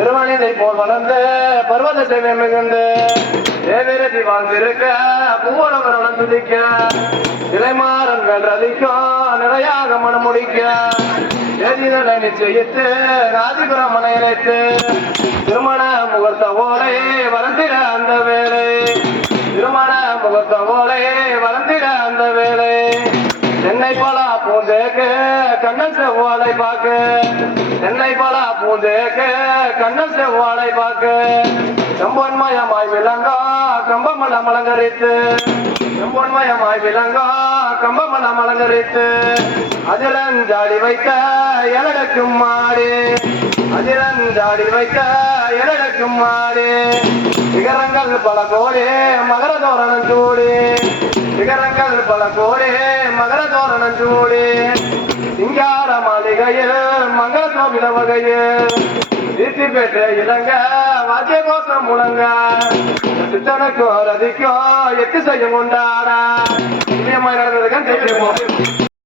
திருமணிதை போல் வளர்ந்து பர்வதத்தை மிகுந்து தேவிரதி வாழ்ந்திருக்க பூவளவர் வளர்ந்துதிக்க இளைமாறன்கள் ரதிக்கும் நிலையாக மனம் முடிக்க தேதிகளை நிச்சயித்து ராஜிபுரமனை இணைத்து திருமண முகூர்த்த ஓலை வளர்ந்திட அந்த வேலை திருமண முகூர்த்த ஓலை வளர்ந்திட அந்த வேலை சென்னை பலா பூந்தேக்கு கண்ணன் செவ்வாழை பாக்கு சென்னை பலா பூந்தேக்கு கண்ணன் செவ்வாழை பாக்கு செம்பொன்மயமாய் விளங்கா கம்பமலம் அலங்கரித்து செம்பொன்மயமாய் விளங்கா கம்பமலம் அலங்கரித்து அதிரஞ்சாடி வைத்த எலடக்கும் மாடி அதிரஞ்சாடி வைத்த எலடக்கும் மாடி சிகரங்கள் பல கோடி மகர தோரணம் சூடி சிகரங்கள் பல கோடி மகர தோரணம் சூடி சிங்கார மாளிகையில் மங்கள சோபித வகையில் தீர்த்திப்பேட்டை இளங்க வாத்திய கோஷம் முழங்க சித்தனுக்கும் ரதிக்கும் எட்டு செய்யும் கொண்டாட நடந்ததுக்கு தெரியுமோ.